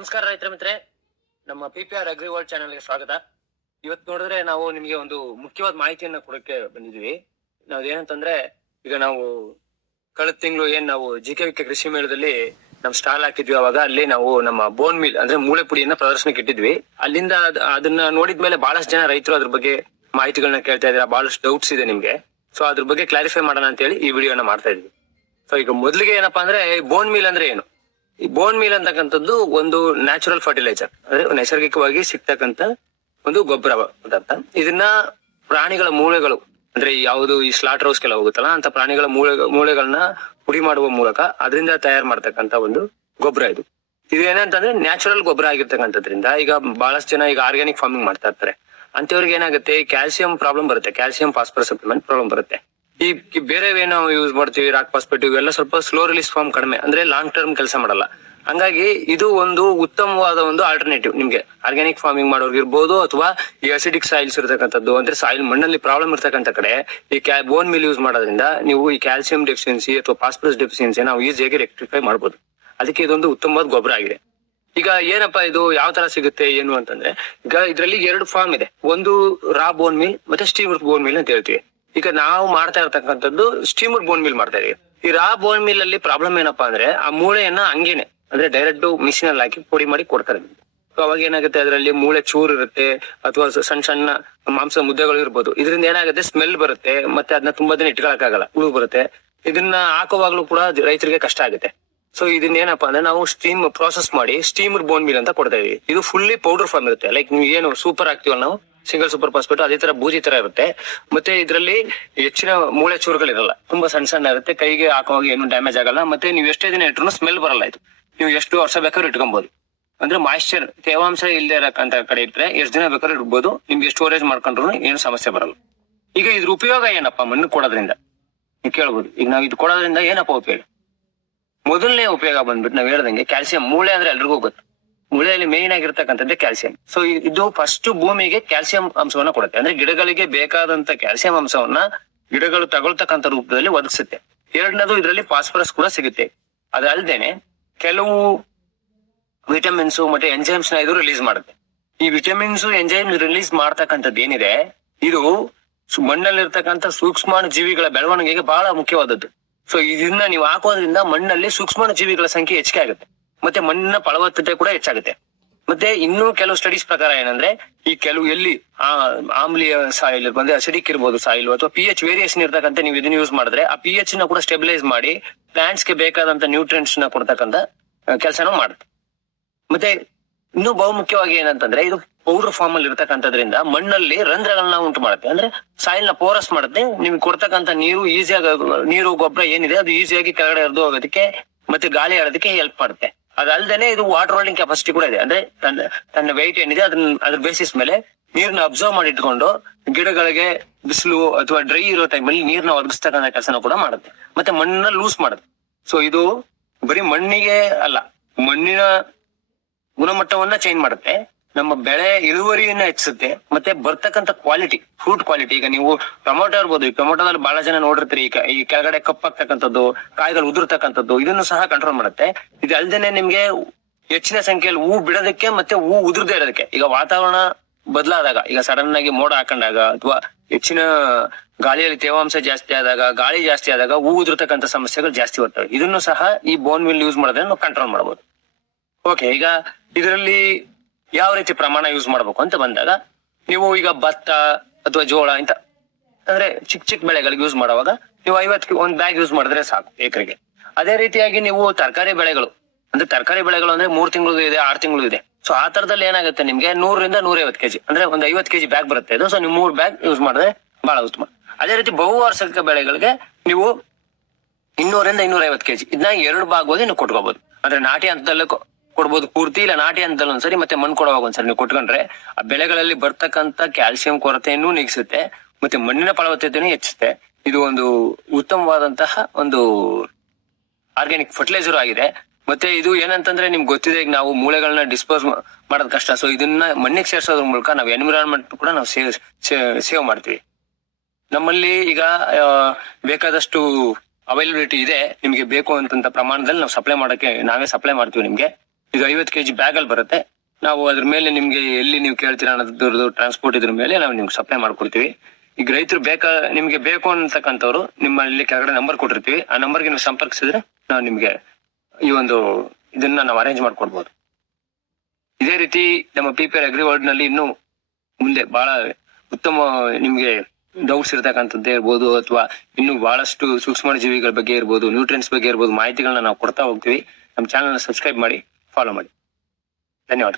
ನಮಸ್ಕಾರ ರೈತರ ಮಿತ್ರೆ, ನಮ್ಮ PPR ಅಗ್ರಿ ವರ್ಲ್ಡ್ ಚಾನೆಲ್ಗೆ ಸ್ವಾಗತ. ಇವತ್ತು ನೋಡಿದ್ರೆ ನಾವು ನಿಮ್ಗೆ ಒಂದು ಮುಖ್ಯವಾದ ಮಾಹಿತಿಯನ್ನ ಕೊಡಕ್ಕೆ ಬಂದಿದ್ವಿ. ಏನಂತಂದ್ರೆ ಈಗ ನಾವು ಕಳೆದ ತಿಂಗಳು ನಾವು GKVK ಕೃಷಿ ಮೇಳದಲ್ಲಿ ನಮ್ ಸ್ಟಾಲ್ ಹಾಕಿದ್ವಿ. ಅವಾಗ ಅಲ್ಲಿ ನಾವು ನಮ್ಮ ಬೋನ್ ಮಿಲ್ ಅಂದ್ರೆ ಮೂಳೆ ಪುಡಿಯನ್ನ ಪ್ರದರ್ಶನಕ್ಕೆ ಇಟ್ಟಿದ್ವಿ. ಅಲ್ಲಿಂದ ಅದನ್ನ ನೋಡಿದ್ಮೇಲೆ ಬಹಳಷ್ಟು ಜನ ರೈತರು ಅದ್ರ ಬಗ್ಗೆ ಮಾಹಿತಿಗಳನ್ನ ಕೇಳ್ತಾ ಇದಾರೆ. ಬಹಳಷ್ಟು ಡೌಟ್ಸ್ ಇದೆ ನಿಮ್ಗೆ. ಸೊ ಅದ್ರ ಬಗ್ಗೆ ಕ್ಲಾರಿಫೈ ಮಾಡೋಣ ಅಂತ ಹೇಳಿ ಈ ವಿಡಿಯೋನ ಮಾಡ್ತಾ ಇದ್ವಿ. ಸೊ ಈಗ ಮೊದಲಿಗೆ ಏನಪ್ಪಾ ಅಂದ್ರೆ ಬೋನ್ ಮಿಲ್ ಅಂದ್ರೆ ಏನು? ಈ ಬೋನ್ ಮೀಲ್ ಅಂತಕ್ಕಂಥದ್ದು ಒಂದು ನ್ಯಾಚುರಲ್ ಫರ್ಟಿಲೈಸರ್, ಅಂದ್ರೆ ನೈಸರ್ಗಿಕವಾಗಿ ಸಿಗ್ತಕ್ಕಂತ ಒಂದು ಗೊಬ್ಬರ ಪದಾರ್ಥ. ಇದನ್ನ ಪ್ರಾಣಿಗಳ ಮೂಳೆಗಳು ಅಂದ್ರೆ ಯಾವುದು ಈ ಸ್ಲಾಟರ್ ಹೌಸ್ಗೆಲ್ಲ ಹೋಗುತ್ತಲ್ಲ ಅಂತ ಪ್ರಾಣಿಗಳ ಮೂಳೆಗಳನ್ನ ಪುಡಿ ಮಾಡುವ ಮೂಲಕ ಅದರಿಂದ ತಯಾರು ಮಾಡ್ತಕ್ಕಂತ ಒಂದು ಗೊಬ್ಬರ ಇದು. ಏನಂತಂದ್ರೆ ನ್ಯಾಚುರಲ್ ಗೊಬ್ಬರ ಆಗಿರ್ತಕ್ಕಂಥದ್ರಿಂದ ಈಗ ಬಹಳಷ್ಟು ಜನ ಈಗ ಆರ್ಗ್ಯಾನಿಕ್ ಫಾರ್ಮಿಂಗ್ ಮಾಡ್ತಾ ಇರ್ತಾರೆ. ಅಂತವ್ರಿಗೆ ಏನಾಗುತ್ತೆ, ಕ್ಯಾಲ್ಸಿಯಂ ಪ್ರಾಬ್ಲಮ್ ಬರುತ್ತೆ, ಕ್ಯಾಲ್ಸಿಯಂ ಫಾಸ್ಫರಸ್ ಸಪ್ಲಿಮೆಂಟ್ ಪ್ರಾಬ್ಲಮ್ ಬರುತ್ತೆ. ಈ ಬೇರೆ ಏನೋ ಯೂಸ್ ಮಾಡ್ತೀವಿ, ರಾಕ್ ಫಾಸ್ಫೇಟ್ ಇವೆಲ್ಲ ಸ್ವಲ್ಪ ಸ್ಲೋ ರಿಲೀಸ್ ಫಾರ್ಮ್ ಕಡಿಮೆ, ಅಂದ್ರೆ ಲಾಂಗ್ ಟರ್ಮ್ ಕೆಲಸ ಮಾಡಲ್ಲ. ಹಂಗಾಗಿ ಇದು ಒಂದು ಉತ್ತಮವಾದ ಒಂದು ಆಲ್ಟರ್ನೇಟಿವ್ ನಿಮ್ಗೆ ಆರ್ಗ್ಯಾನಿಕ್ ಫಾರ್ಮಿಂಗ್ ಮಾಡೋರ್ಗೆ ಇರ್ಬೋದು, ಅಥವಾ ಈ ಅಸಿಡಿಕ್ ಸಾಯಿಲ್ಸ್ ಇರತಕ್ಕಂಥದ್ದು ಅಂದ್ರೆ ಸಾಯಿಲ್ ಮಣ್ಣಲ್ಲಿ ಪ್ರಾಬ್ಲಮ್ ಇರ್ತಕ್ಕಂಥ ಕಡೆ ಈ ಬೋನ್ ಮಿಲ್ ಯೂಸ್ ಮಾಡೋದ್ರಿಂದ ನೀವು ಈ ಕ್ಯಾಲ್ಸಿಯಂ ಡೆಫಿಷಿಯನ್ಸಿ ಅಥವಾ ಫಾಸ್ಫರಸ್ ಡೆಫಿಷಿಯನ್ಸಿ ನಾವು ಈಸಿಯಾಗಿ ರೆಕ್ಟಿಫೈ ಮಾಡಬಹುದು. ಅದಕ್ಕೆ ಇದೊಂದು ಉತ್ತಮವಾದ ಗೊಬ್ಬರ ಆಗಿದೆ. ಈಗ ಏನಪ್ಪಾ ಇದು ಯಾವ ತರ ಸಿಗುತ್ತೆ ಏನು ಅಂತಂದ್ರೆ, ಈಗ ಇದರಲ್ಲಿ ಎರಡು ಫಾರ್ಮ್ ಇದೆ. ಒಂದು ರಾ ಬೋನ್ ಮಿಲ್ ಮತ್ತೆ ಸ್ಟೀಮರ್ ಬೋನ್ ಮಿಲ್ ಅಂತ ಹೇಳ್ತೀವಿ. ಈಗ ನಾವು ಮಾಡ್ತಾ ಇರ್ತಕ್ಕಂಥದ್ದು ಸ್ಟೀಮರ್ ಬೋನ್ ಮಿಲ್ ಮಾಡ್ತಾ ಇದೀವಿ. ಈ ರಾ ಬೋನ್ ಮಿಲ್ ಅಲ್ಲಿ ಪ್ರಾಬ್ಲಮ್ ಏನಪ್ಪಾ ಅಂದ್ರೆ ಆ ಮೂಳೆಯನ್ನ ಹಂಗೇನೆ ಅಂದ್ರೆ ಡೈರೆಕ್ಟ್ ಮಿಷಿನ್ ಅಲ್ಲಿ ಹಾಕಿ ಪುಡಿ ಮಾಡಿ ಕೊಡ್ತಾರೆ. ಅವಾಗ ಏನಾಗುತ್ತೆ, ಅದರಲ್ಲಿ ಮೂಳೆ ಚೂರ್ ಇರುತ್ತೆ ಅಥವಾ ಸಣ್ಣ ಸಣ್ಣ ಮಾಂಸ ಮುದ್ದೆಗಳು ಇರ್ಬೋದು. ಇದರಿಂದ ಏನಾಗುತ್ತೆ, ಸ್ಮೆಲ್ ಬರುತ್ತೆ, ಮತ್ತೆ ಅದನ್ನ ತುಂಬಾ ದಿನ ಇಟ್ಕೊಳಕ್ಕಾಗಲ್ಲ, ಹುಳು ಬರುತ್ತೆ. ಇದನ್ನ ಹಾಕುವಾಗ್ಲೂ ಕೂಡ ರೈತರಿಗೆ ಕಷ್ಟ ಆಗುತ್ತೆ. ಸೊ ಇದನ್ನ ಏನಪ್ಪಾ ಅಂದ್ರೆ ನಾವು ಸ್ಟೀಮ್ ಪ್ರೋಸೆಸ್ ಮಾಡಿ ಸ್ಟೀಮರ್ ಬೋನ್ ಮಿಲ್ ಅಂತ ಕೊಡ್ತಾ ಇದೀವಿ. ಇದು ಫುಲ್ಲಿ ಪೌಡರ್ ಫಾರ್ಮ್ ಇರುತ್ತೆ. ಲೈಕ್ ನೀವು ಏನು ಸೂಪರ್ ಹಾಕ್ತಿವಲ್ಲ ನಾವು ಸಿಂಗಲ್ ಸೂಪರ್ ಫಾಸ್ಫೇಟ್, ಅದೇ ತರ ಬೂದಿ ತರ ಇರುತ್ತೆ. ಮತ್ತೆ ಇದರಲ್ಲಿ ಹೆಚ್ಚಿನ ಮೂಳೆ ಚೂರುಗಳಿರಲ್ಲ, ತುಂಬಾ ಸಣ್ಣ ಸಣ್ಣ ಇರುತ್ತೆ. ಕೈಗೆ ಹಾಕುವಾಗ ಏನು ಡ್ಯಾಮೇಜ್ ಆಗಲ್ಲ. ಮತ್ತೆ ನೀವು ಎಷ್ಟೇ ದಿನ ಇಟ್ರು ಸ್ಮೆಲ್ ಬರಲ್ಲ. ಇದು ನೀವು ಎಷ್ಟು ವರ್ಷ ಬೇಕಾದ್ರೂ ಇಟ್ಕೊಬಹುದು. ಅಂದ್ರೆ ಮಾಯಿಶ್ಚರ್ ತೇವಾಂಶ ಇಲ್ಲದೆ ಇರಕ್ಕಂತ ಕಡೆ ಇಟ್ರೆ ಎಷ್ಟು ದಿನ ಬೇಕಾದ್ರೂ ಇಡ್ಬೋದು. ನಿಮ್ಗೆ ಸ್ಟೋರೇಜ್ ಮಾಡ್ಕೊಂಡ್ರು ಏನು ಸಮಸ್ಯೆ ಬರಲ್ಲ. ಈಗ ಇದ್ರ ಉಪಯೋಗ ಏನಪ್ಪಾ ಮಣ್ಣು ಕೊಡೋದ್ರಿಂದ ನೀವು ಕೇಳ್ಬೋದು. ಈಗ ನಾವು ಇದು ಕೊಡೋದ್ರಿಂದ ಏನಪ್ಪಾ ಉಪಯೋಗ? ಮೊದಲನೇ ಉಪಯೋಗ ಬಂದ್ಬಿಟ್ಟು ನಾವ್ ಹೇಳ್ದಂಗೆ ಕ್ಯಾಲ್ಸಿಯಂ. ಮೂಳೆ ಅಂದ್ರೆ ಎಲ್ರಿಗೂ ಗೊತ್ತು, ಮೂಳೆಯಲ್ಲಿ ಮೇನ್ ಆಗಿರ್ತಕ್ಕಂಥದ್ದೇ ಕ್ಯಾಲ್ಸಿಯಂ. ಸೊ ಇದು ಫಸ್ಟ್ ಭೂಮಿಗೆ ಕ್ಯಾಲ್ಸಿಯಂ ಅಂಶವನ್ನ ಕೊಡುತ್ತೆ. ಅಂದ್ರೆ ಗಿಡಗಳಿಗೆ ಬೇಕಾದಂತ ಕ್ಯಾಲ್ಸಿಯಂ ಅಂಶವನ್ನ ಗಿಡಗಳು ತಗೊಳ್ತಕ್ಕಂಥ ರೂಪದಲ್ಲಿ ಒದಗಿಸುತ್ತೆ. ಎರಡನೇದು ಇದರಲ್ಲಿ ಫಾಸ್ಫರಸ್ ಕೂಡ ಸಿಗುತ್ತೆ. ಅದಲ್ದೇನೆ ಕೆಲವು ವಿಟಮಿನ್ಸ್ ಮತ್ತೆ ಎಂಜೈಮ್ಸ್ ನ ಇದು ರಿಲೀಸ್ ಮಾಡುತ್ತೆ. ಈ ವಿಟಮಿನ್ಸ್ ಎಂಜೈಮ್ ರಿಲೀಸ್ ಮಾಡ್ತಕ್ಕಂಥದ್ದು ಏನಿದೆ, ಇದು ಮಣ್ಣಲ್ಲಿರ್ತಕ್ಕಂಥ ಸೂಕ್ಷ್ಮಾಣು ಜೀವಿಗಳ ಬೆಳವಣಿಗೆಗೆ ಬಹಳ ಮುಖ್ಯವಾದದ್ದು. ಸೊ ಇದನ್ನ ನೀವು ಹಾಕೋದ್ರಿಂದ ಮಣ್ಣಲ್ಲಿ ಸೂಕ್ಷ್ಮಾಣು ಜೀವಿಗಳ ಸಂಖ್ಯೆ ಹೆಚ್ಚಿಗೆ ಆಗುತ್ತೆ, ಮತ್ತೆ ಮಣ್ಣಿನ ಫಲವತ್ತತೆ ಕೂಡ ಹೆಚ್ಚಾಗುತ್ತೆ. ಮತ್ತೆ ಇನ್ನೂ ಕೆಲವು ಸ್ಟಡೀಸ್ ಪ್ರಕಾರ ಏನಂದ್ರೆ, ಈ ಕೆಲವು ಎಲ್ಲಿ ಆಮ್ಲೀಯ ಸಾಯಿಲ್ ಬಂದ್ರೆ ಅಸಿಡಿಕ್ ಇರ್ಬೋದು ಸಾಯಿಲ್, ಅಥವಾ pH ವೇರಿಯೇಷನ್ ಇರ್ತಕ್ಕಂಥ ನೀವು ಇದನ್ನ ಯೂಸ್ ಮಾಡಿದ್ರೆ ಆ pH ನ ಕೂಡ ಸ್ಟೆಬಿಲೈಸ್ ಮಾಡಿ ಪ್ಲಾಂಟ್ಸ್ ಗೆ ಬೇಕಾದಂತ ನ್ಯೂಟ್ರಿಯೆಂಟ್ಸ್ ನ ಕೊಡ್ತಕ್ಕಂಥ ಕೆಲಸನೂ ಮಾಡುತ್ತೆ. ಮತ್ತೆ ಇನ್ನೂ ಬಹುಮುಖ್ಯವಾಗಿ ಏನಂತಂದ್ರೆ, ಇದು ಪೌಡರ್ ಫಾರ್ಮ್ ಅಲ್ಲಿ ಇರ್ತಕ್ಕಂಥದ್ರಿಂದ ಮಣ್ಣಲ್ಲಿ ರಂಧ್ರಗಳನ್ನ ಉಂಟು ಮಾಡುತ್ತೆ. ಅಂದ್ರೆ ಸಾಯಿಲ್ ನ ಪೋರಸ್ ಮಾಡುತ್ತೆ. ನಿಮ್ಗೆ ಕೊಡ್ತಕ್ಕಂಥ ನೀರು ಈಸಿಯಾಗಿ, ನೀರು ಗೊಬ್ಬರ ಏನಿದೆ ಅದು ಈಸಿಯಾಗಿ ಕೆಳಗಡೆ ಹರಿದು ಹೋಗೋದಕ್ಕೆ ಮತ್ತೆ ಗಾಳಿ ಆಡೋದಕ್ಕೆ ಹೆಲ್ಪ್ ಮಾಡುತ್ತೆ. ಅದಲ್ದೇನೆ ಇದು ವಾಟರ್ ಹೋಲ್ಡಿಂಗ್ ಕೆಪಾಸಿಟಿ ಕೂಡ ಇದೆ. ಅಂದ್ರೆ ತನ್ನ ವೆಯ್ಟ್ ಏನಿದೆ ಅದ್ರ ಬೇಸಿಸ್ ಮೇಲೆ ನೀರ್ನ ಅಬ್ಸರ್ವ್ ಮಾಡಿ ಇಟ್ಕೊಂಡು ಗಿಡಗಳಿಗೆ ಬಿಸಿಲು ಅಥವಾ ಡ್ರೈ ಇರೋ ಟೈಮಲ್ಲಿ ನೀರ್ನ ಒದಗಿಸ್ತಕ್ಕಂಥ ಕೆಲಸನ ಕೂಡ ಮಾಡುತ್ತೆ. ಮತ್ತೆ ಮಣ್ಣನ್ನ ಲೂಸ್ ಮಾಡುತ್ತೆ. ಸೊ ಇದು ಬರೀ ಮಣ್ಣಿಗೆ ಅಲ್ಲ, ಮಣ್ಣಿನ ಗುಣಮಟ್ಟವನ್ನ ಚೇಂಜ್ ಮಾಡುತ್ತೆ, ನಮ್ಮ ಬೆಳೆ ಇಳುವರಿಯನ್ನ ಹೆಚ್ಚಿಸುತ್ತೆ, ಮತ್ತೆ ಬರ್ತಕ್ಕಂಥ ಕ್ವಾಲಿಟಿ, ಫ್ರೂಟ್ ಕ್ವಾಲಿಟಿ. ಈಗ ನೀವು ಟೊಮೊಟೊ ಇರ್ಬೋದು, ಈ ಟೊಮೊಟೊದಲ್ಲಿ ಬಹಳ ಜನ ನೋಡಿರ್ತೀರಿ ಈ ಕೆಳಗಡೆ ಕಪ್ಪಾಗ್ತಕ್ಕಂಥದ್ದು, ಕಾಯಿಗಳು ಉದುರ್ತಕ್ಕಂಥದ್ದು, ಇದನ್ನು ಸಹ ಕಂಟ್ರೋಲ್ ಮಾಡುತ್ತೆ. ಇದು ಅಲ್ದೇನೆ ನಿಮ್ಗೆ ಹೆಚ್ಚಿನ ಸಂಖ್ಯೆಯಲ್ಲಿ ಹೂ ಬಿಡೋದಕ್ಕೆ ಮತ್ತೆ ಹೂ ಉದುರದೇ ಇರೋದಕ್ಕೆ. ಈಗ ವಾತಾವರಣ ಬದಲಾದಾಗ, ಈಗ ಸಡನ್ ಆಗಿ ಮೋಡ ಹಾಕೊಂಡಾಗ ಅಥವಾ ಹೆಚ್ಚಿನ ಗಾಳಿಯಲ್ಲಿ ತೇವಾಂಶ ಜಾಸ್ತಿ ಆದಾಗ, ಗಾಳಿ ಜಾಸ್ತಿ ಆದಾಗ ಹೂ ಉದುರ್ತಕ್ಕಂಥ ಸಮಸ್ಯೆಗಳು ಜಾಸ್ತಿ ಬರ್ತವೆ. ಇದನ್ನು ಸಹ ಈ ಬೋನ್ ಮಿಲ್ ಯೂಸ್ ಮಾಡೋದ್ರೆ ನಾವು ಕಂಟ್ರೋಲ್ ಮಾಡಬಹುದು. ಓಕೆ, ಈಗ ಇದರಲ್ಲಿ ಯಾವ ರೀತಿ ಪ್ರಮಾಣ ಯೂಸ್ ಮಾಡ್ಬೇಕು ಅಂತ ಬಂದಾಗ, ನೀವು ಈಗ ಭತ್ತ ಅಥವಾ ಜೋಳ ಇಂತ ಅಂದ್ರೆ ಚಿಕ್ಕ ಚಿಕ್ಕ ಬೆಳೆಗಳಿಗೆ ಯೂಸ್ ಮಾಡುವಾಗ ನೀವು 50 ಒಂದು ಬ್ಯಾಗ್ ಯೂಸ್ ಮಾಡಿದ್ರೆ ಸಾಕು ಏಕರಿಗೆ. ಅದೇ ರೀತಿಯಾಗಿ ನೀವು ತರಕಾರಿ ಬೆಳೆಗಳು ಅಂದ್ರೆ 3 ತಿಂಗಳು ಇದೆ, 6 ತಿಂಗಳು ಇದೆ. ಸೊ ಆ ತರದಲ್ಲಿ ಏನಾಗುತ್ತೆ, ನಿಮ್ಗೆ 100 ರಿಂದ 150 ಕೆಜಿ ಅಂದ್ರೆ ಒಂದು 50 ಕೆಜಿ ಬ್ಯಾಗ್ ಬರುತ್ತೆ ಇದು. ಸೊ ನೀವು 3 ಬ್ಯಾಗ್ ಯೂಸ್ ಮಾಡಿದ್ರೆ ಬಹಳ ಉತ್ತಮ. ಅದೇ ರೀತಿ ಬಹುವಾರ್ಷಿಕ ಬೆಳೆಗಳಿಗೆ ನೀವು 200 ರಿಂದ 250 ಕೆಜಿ ಇದನ್ನ 2 ಭಾಗವಾಗಿ ನೀವು ಕೊಟ್ಕೋಬಹುದು. ಅಂದ್ರೆ ನಾಟಿ ಹಂತದಲ್ಲೇ ಕೊಡ್ಬೋದು ಪೂರ್ತಿ, ಇಲ್ಲ ನಾಟಿ ಹಂತದಲ್ಲಿ ಒಂದ್ಸರಿ ಮತ್ತೆ ಮಣ್ಣು ಕೊಡುವಾಗ ಒಂದ್ಸರಿ ನೀವು ಕೊಟ್ಕೊಂಡ್ರೆ ಆ ಬೆಳೆಗಳಲ್ಲಿ ಬರ್ತಕ್ಕಂಥ ಕ್ಯಾಲ್ಸಿಯಂ ಕೊರತೆಯನ್ನು ನೀಗಿಸುತ್ತೆ, ಮತ್ತೆ ಮಣ್ಣಿನ ಫಲವತ್ತತೆಯನ್ನು ಹೆಚ್ಚುತ್ತೆ. ಇದು ಒಂದು ಉತ್ತಮವಾದಂತಹ ಒಂದು ಆರ್ಗ್ಯಾನಿಕ್ ಫರ್ಟಿಲೈಸರ್ ಆಗಿದೆ. ಮತ್ತೆ ಇದು ಏನಂತಂದ್ರೆ ನಿಮ್ಗೆ ಗೊತ್ತಿದೆ, ಈಗ ನಾವು ಮೂಳೆಗಳನ್ನ ಡಿಸ್ಪೋಸ್ ಮಾಡೋದ್ ಕಷ್ಟ. ಸೊ ಇದನ್ನ ಮಣ್ಣಿಗೆ ಸೇರ್ಸೋದ್ರ ಮೂಲಕ ನಾವು ಎನ್ವಿರಾನ್ಮೆಂಟ್ ಕೂಡ ನಾವು ಸೇವ್ ಮಾಡ್ತೀವಿ. ನಮ್ಮಲ್ಲಿ ಈಗ ಬೇಕಾದಷ್ಟು ಅವೈಲಬಿಲಿಟಿ ಇದೆ. ನಿಮ್ಗೆ ಬೇಕು ಅಂತಂತ ಪ್ರಮಾಣದಲ್ಲಿ ನಾವು ನಾವೇ ಸಪ್ಲೈ ಮಾಡ್ತೀವಿ ನಿಮ್ಗೆ. ಈಗ 50 kg ಬ್ಯಾಗ್ ಅಲ್ಲಿ ಬರುತ್ತೆ. ನಾವು ಅದ್ರ ಮೇಲೆ ನಿಮ್ಗೆ ಎಲ್ಲಿ ನೀವು ಕೇಳ್ತೀರಾ ಅನ್ನೋದ್ರದ್ದು ಟ್ರಾನ್ಸ್ಪೋರ್ಟ್ ಇದ್ರ ಮೇಲೆ ನಾವು ನಿಮ್ಗೆ ಸಪ್ಲೈ ಮಾಡ್ಕೊಡ್ತೀವಿ. ಈಗ ರೈತರು ನಿಮ್ಗೆ ಬೇಕು ಅಂತಕ್ಕಂಥವ್ರು ನಿಮ್ಮಲ್ಲಿ ಕೆಳಗಡೆ ನಂಬರ್ ಕೊಟ್ಟಿರ್ತೀವಿ. ಆ ನಂಬರ್ಗೆ ನೀವು ಸಂಪರ್ಕಿಸಿದ್ರೆ ನಾವು ನಿಮ್ಗೆ ಈ ಒಂದು ಇದನ್ನ ನಾವು ಅರೇಂಜ್ ಮಾಡ್ಕೊಡ್ಬೋದು. ಇದೇ ರೀತಿ ನಮ್ಮ PPR ಅಗ್ರಿ ವರ್ಲ್ಡ್ ನಲ್ಲಿ ಇನ್ನು ಮುಂದೆ ಬಹಳ ಉತ್ತಮ ನಿಮ್ಗೆ ಡೌಟ್ಸ್ ಇರ್ತಕ್ಕಂಥದ್ದೇ ಇರ್ಬೋದು, ಅಥವಾ ಇನ್ನು ಬಹಳಷ್ಟು ಸೂಕ್ಷ್ಮ ಜೀವಿಗಳ ಬಗ್ಗೆ ಇರ್ಬೋದು, ನ್ಯೂಟ್ರಿಯನ್ಸ್ ಬಗ್ಗೆ ಇರ್ಬೋದು, ಮಾಹಿತಿಗಳನ್ನ ನಾವು ಕೊಡ್ತಾ ಹೋಗ್ತೀವಿ. ನಮ್ಮ ಚಾನಲ್ ಸಬ್ಸ್ಕ್ರೈಬ್ ಮಾಡಿ, ಫಾಲೋ ಮಾಡಿ. ಧನ್ಯವಾದ.